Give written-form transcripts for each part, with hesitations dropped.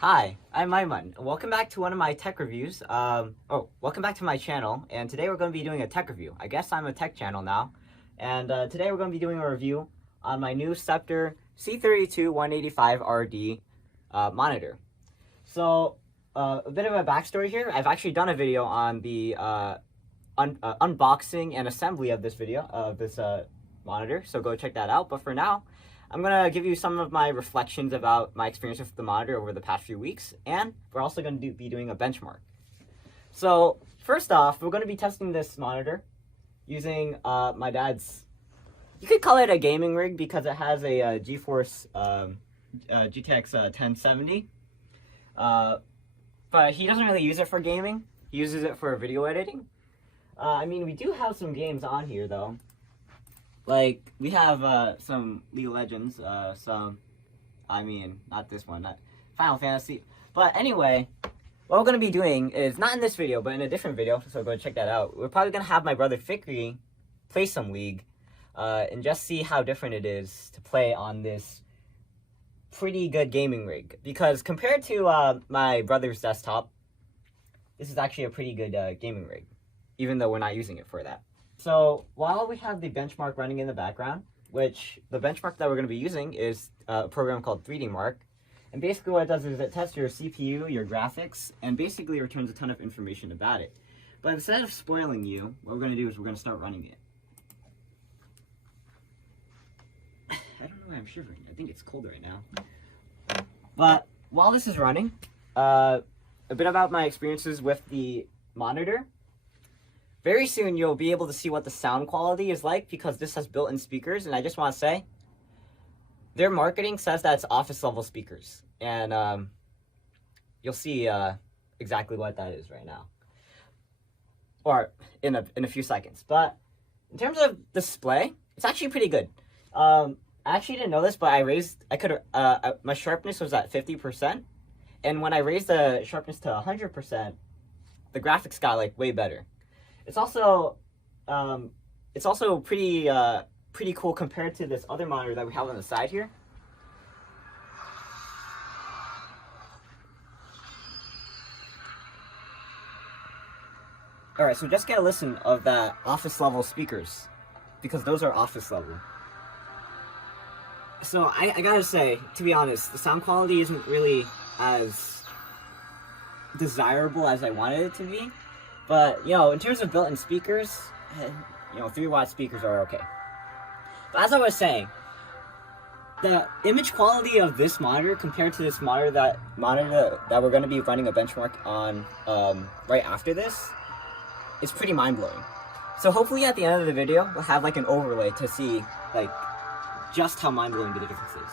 Hi, I'm Aiman. Welcome back to one of my tech reviews. Welcome back to my channel. And today we're going to be doing a tech review. I guess I'm a tech channel now. And today we're going to be doing a review on my new Sceptre C325B-185RD monitor. So, a bit of a backstory here. I've actually done a video on the unboxing and assembly of this monitor. So go check that out. But for now, I'm going to give you some of my reflections about my experience with the monitor over the past few weeks, and we're also going to be doing a benchmark. So first off, we're going to be testing this monitor using my dad's, you could call it a gaming rig because it has a GeForce GTX 1070, but he doesn't really use it for gaming. He uses it for video editing. I mean, we do have some games on here though. Like, we have some League of Legends, not this one, not Final Fantasy. But anyway, what we're going to be doing is, not in this video, but in a different video, so go check that out. We're probably going to have my brother Fikri play some League, and just see how different it is to play on this pretty good gaming rig. Because compared to my brother's desktop, this is actually a pretty good gaming rig, even though we're not using it for that. So while we have the benchmark running in the background, which the benchmark that we're going to be using is a program called 3DMark, and basically what it does is it tests your CPU, your graphics, and basically returns a ton of information about it. But instead of spoiling you, what we're going to do is we're going to start running it. I don't know why I'm shivering. I think it's cold right now. But while this is running, a bit about my experiences with the monitor. Very soon you'll be able to see what the sound quality is like because this has built-in speakers, and I just want to say, their marketing says that it's office level speakers, and you'll see exactly what that is right now, or in a few seconds. But in terms of display, it's actually pretty good. I actually didn't know this, but my sharpness was at 50%, and when I raised the sharpness to 100%, the graphics got like way better. It's also pretty cool compared to this other monitor that we have on the side here. Alright, so just get a listen of that office level speakers, because those are office level. So I gotta say, to be honest, the sound quality isn't really as desirable as I wanted it to be. But, in terms of built-in speakers, 3-watt speakers are okay. But as I was saying, the image quality of this monitor compared to this monitor that we're going to be running a benchmark on right after this is pretty mind-blowing. So hopefully at the end of the video, we'll have like an overlay to see like just how mind-blowing the difference is.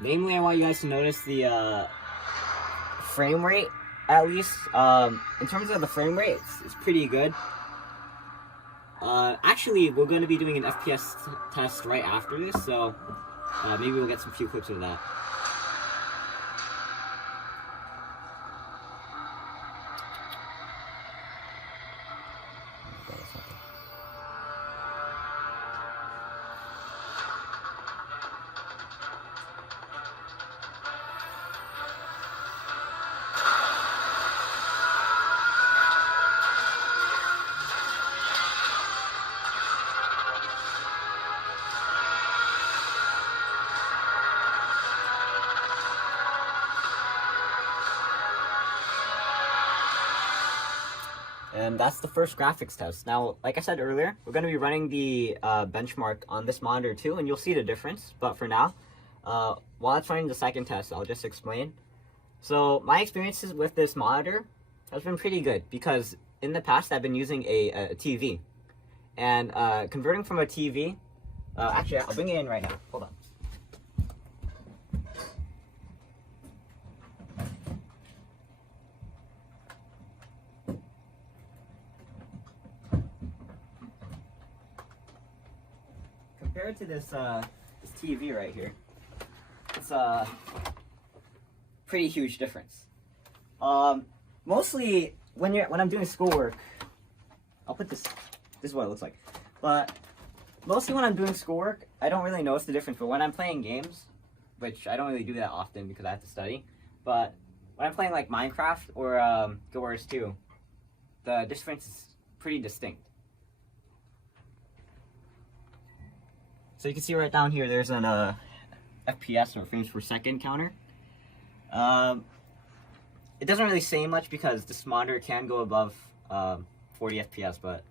Namely, I want you guys to notice the frame rate, at least. In terms of the frame rate, it's pretty good. Actually, we're going to be doing an FPS test right after this, so maybe we'll get some few clips of that. And that's the first graphics test. Now, like I said earlier, we're going to be running the benchmark on this monitor too, and you'll see the difference. But for now, while it's running the second test, I'll just explain. So my experiences with this monitor has been pretty good because in the past I've been using a TV. And converting from a TV, actually I'll bring it in right now, hold on. compare it to this this TV right here, it's a pretty huge difference. Mostly when I'm doing schoolwork, I'll put this. This is what it looks like. But mostly when I'm doing schoolwork, I don't really notice the difference. But when I'm playing games, which I don't really do that often because I have to study, but when I'm playing like Minecraft or Guild Wars 2, the difference is pretty distinct. So you can see right down here, there's an FPS or frames per second counter. It doesn't really say much because this monitor can go above 40 FPS, but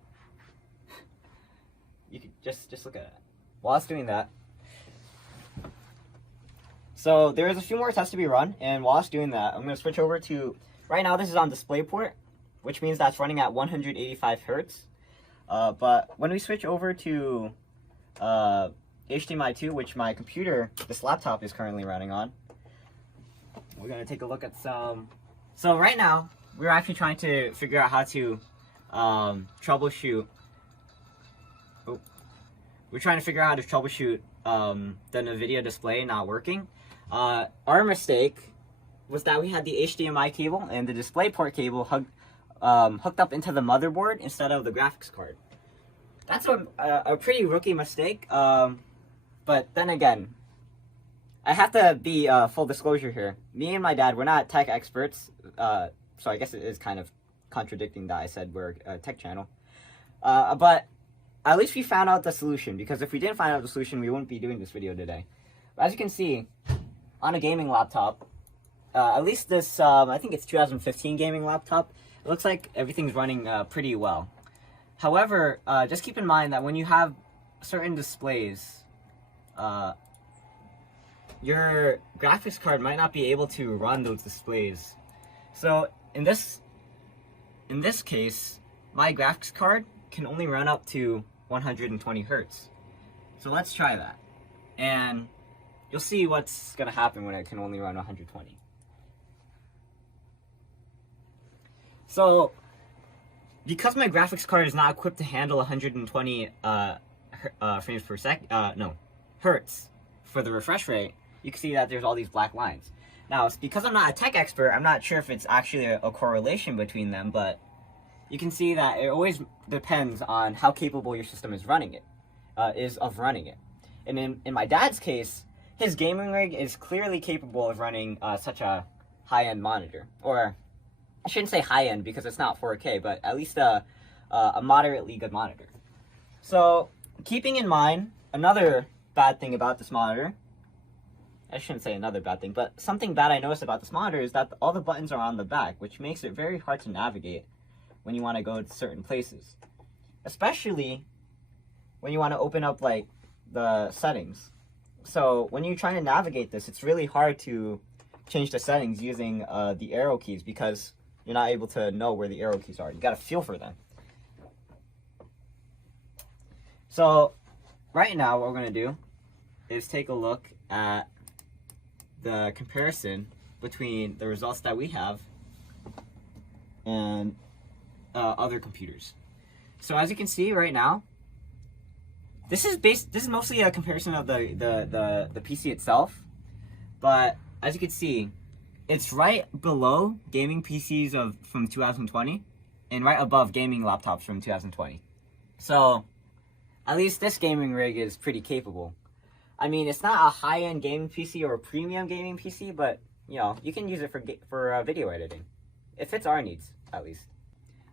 you can just look at it. While it's doing that, so there's a few more tests to be run, and while it's doing that, I'm going to switch over to, right now this is on DisplayPort, which means that's running at 185 hertz. But when we switch over to HDMI 2, which my computer, this laptop is currently running on, we're going to take a look at some. So right now, we're actually trying to figure out how to troubleshoot. Oh, we're trying to figure out how to troubleshoot the NVIDIA display not working. Our mistake was that we had the HDMI cable and the DisplayPort cable hooked up into the motherboard instead of the graphics card. That's a pretty rookie mistake. But then again, I have to be full disclosure here. Me and my dad, we're not tech experts, so I guess it is kind of contradicting that I said we're a tech channel. But at least we found out the solution, because if we didn't find out the solution, we wouldn't be doing this video today. But as you can see, on a gaming laptop, at least this, I think it's 2015 gaming laptop, it looks like everything's running pretty well. However, just keep in mind that when you have certain displays, your graphics card might not be able to run those displays. So in this case, my graphics card can only run up to 120 hertz. So let's try that, and you'll see what's gonna happen when I can only run 120. So because my graphics card is not equipped to handle 120 frames per second, hertz for the refresh rate, you can see that there's all these black lines. Now, because I'm not a tech expert, I'm not sure if it's actually a correlation between them, but you can see that it always depends on how capable your system is running it, And in my dad's case, his gaming rig is clearly capable of running such a high-end monitor. Or, I shouldn't say high-end because it's not 4K, but at least a moderately good monitor. So, keeping in mind, another bad thing about this monitor, I shouldn't say another bad thing, but something bad I noticed about this monitor is that all the buttons are on the back, which makes it very hard to navigate when you want to go to certain places. Especially when you want to open up, like, the settings. So when you're trying to navigate this, it's really hard to change the settings using the arrow keys, because you're not able to know where the arrow keys are. You gotta feel for them. So right now what we're gonna do is take a look at the comparison between the results that we have and other computers. So as you can see right now, this is mostly a comparison of the PC itself, but as you can see, it's right below gaming PCs from 2020 and right above gaming laptops from 2020. So at least this gaming rig is pretty capable. I mean, it's not a high-end gaming PC or a premium gaming PC, but you know, you can use it for video editing. It fits our needs, at least.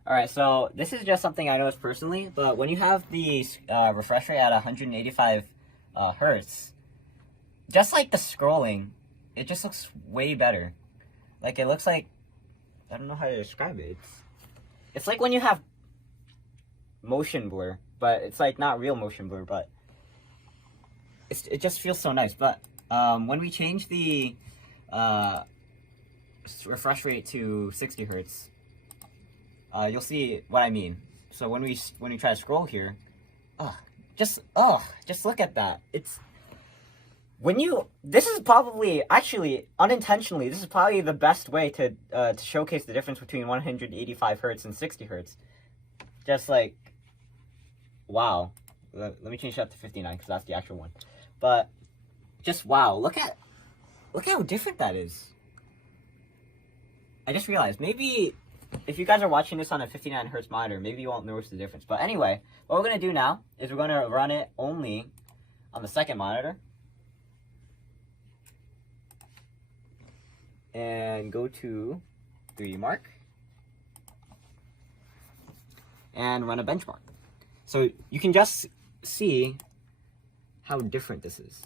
Alright, so this is just something I noticed personally, but when you have the refresh rate at 185 hertz, just like the scrolling, it just looks way better. Like, it looks like, I don't know how to describe it. It's like when you have motion blur, but it's like not real motion blur, but it just feels so nice. But when we change the refresh rate to 60 hertz, you'll see what I mean. So when we try to scroll here, just look at that. This is probably, actually, unintentionally, this is probably the best way to showcase the difference between 185 hertz and 60 hertz. Just like, wow. let me change that to 59 because that's the actual one. But just wow, look at how different that is. I just realized maybe if you guys are watching this on a 59 hertz monitor, maybe you won't notice the difference. But anyway, what we're going to do now is we're going to run it only on the second monitor. And go to 3DMark. And run a benchmark. So you can just see how different this is.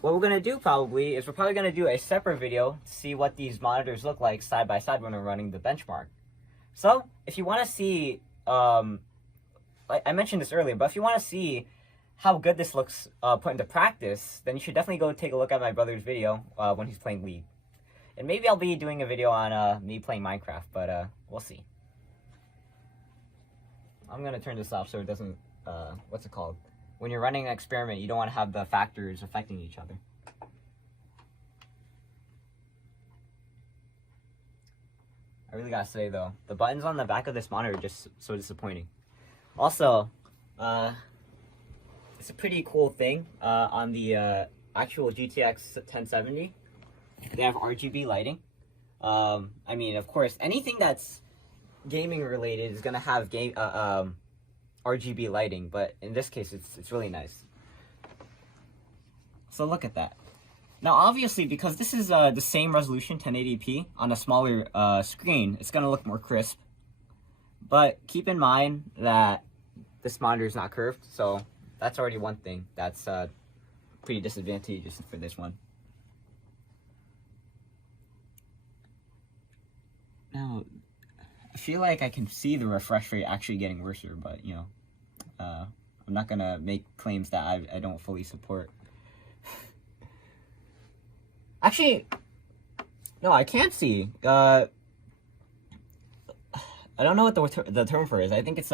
What we're going to do probably is we're probably going to do a separate video to see what these monitors look like side by side when we're running the benchmark. So if you want to see, I mentioned this earlier, but if you want to see how good this looks put into practice, then you should definitely go take a look at my brother's video when he's playing League. And maybe I'll be doing a video on me playing Minecraft, but we'll see. I'm going to turn this off so it doesn't, what's it called? When you're running an experiment, you don't want to have the factors affecting each other. I really gotta say though, the buttons on the back of this monitor are just so disappointing. Also, it's a pretty cool thing on the actual GTX 1070. They have RGB lighting. I mean, of course, anything that's gaming related is gonna have RGB lighting, but in this case, it's really nice. So look at that. Now, obviously, because this is the same resolution, 1080p, on a smaller screen, it's gonna look more crisp. But keep in mind that this monitor is not curved, so that's already one thing that's pretty disadvantageous for this one. Now, I feel like I can see the refresh rate actually getting worse, but you know, I'm not gonna make claims that I don't fully support. Actually, no, I can't see. I don't know what the term for it is. I think it's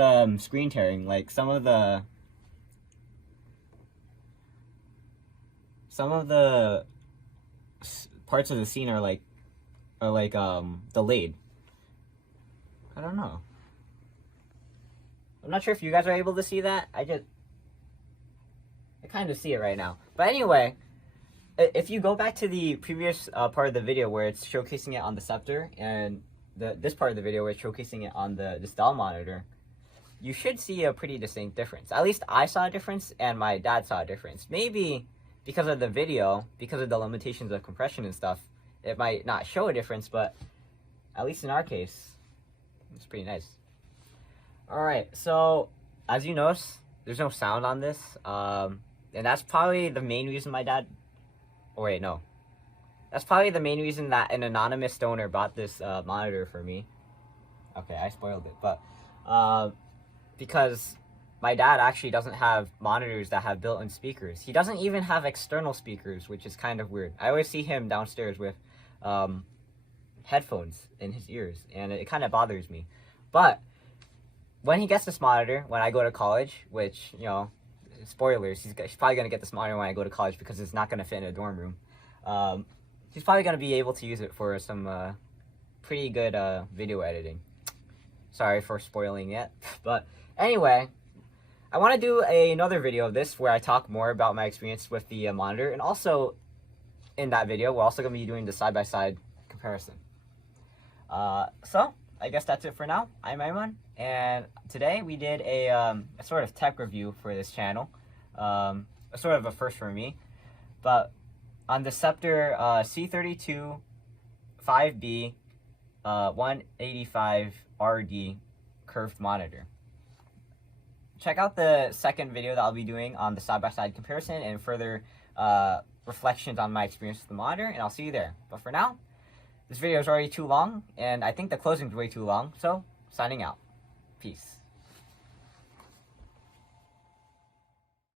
screen tearing. Like some of the parts of the scene are like delayed. I don't know. I'm not sure if you guys are able to see that. I kind of see it right now. But anyway, if you go back to the previous part of the video where it's showcasing it on the Sceptre, and this part of the video where it's showcasing it on this Dell monitor, you should see a pretty distinct difference. At least I saw a difference, and my dad saw a difference. Maybe because of the video, because of the limitations of compression and stuff, it might not show a difference, but at least in our case, it's pretty nice. Alright, so as you notice, there's no sound on this, and that's probably the main reason my dad... Oh wait, no. That's probably the main reason that an anonymous donor bought this monitor for me. Okay, I spoiled it, but because my dad actually doesn't have monitors that have built-in speakers. He doesn't even have external speakers, which is kind of weird. I always see him downstairs with headphones in his ears, and it kind of bothers me. But when he gets this monitor, when I go to college, which, you know, spoilers, he's probably going to get this monitor when I go to college because it's not going to fit in a dorm room. He's probably going to be able to use it for some pretty good video editing. Sorry for spoiling it. But anyway, I want to do another video of this where I talk more about my experience with the monitor. And also, in that video, we're also going to be doing the side-by-side comparison. So, I guess that's it for now. I'm Aiman, and today we did a sort of tech review for this channel. A sort of a first for me. But on the Sceptre C325B-185RD Curved monitor. Check out the second video that I'll be doing on the side-by-side comparison and further reflections on my experience with the monitor, and I'll see you there. But for now, this video is already too long, and I think the closing is way too long, so signing out. Peace.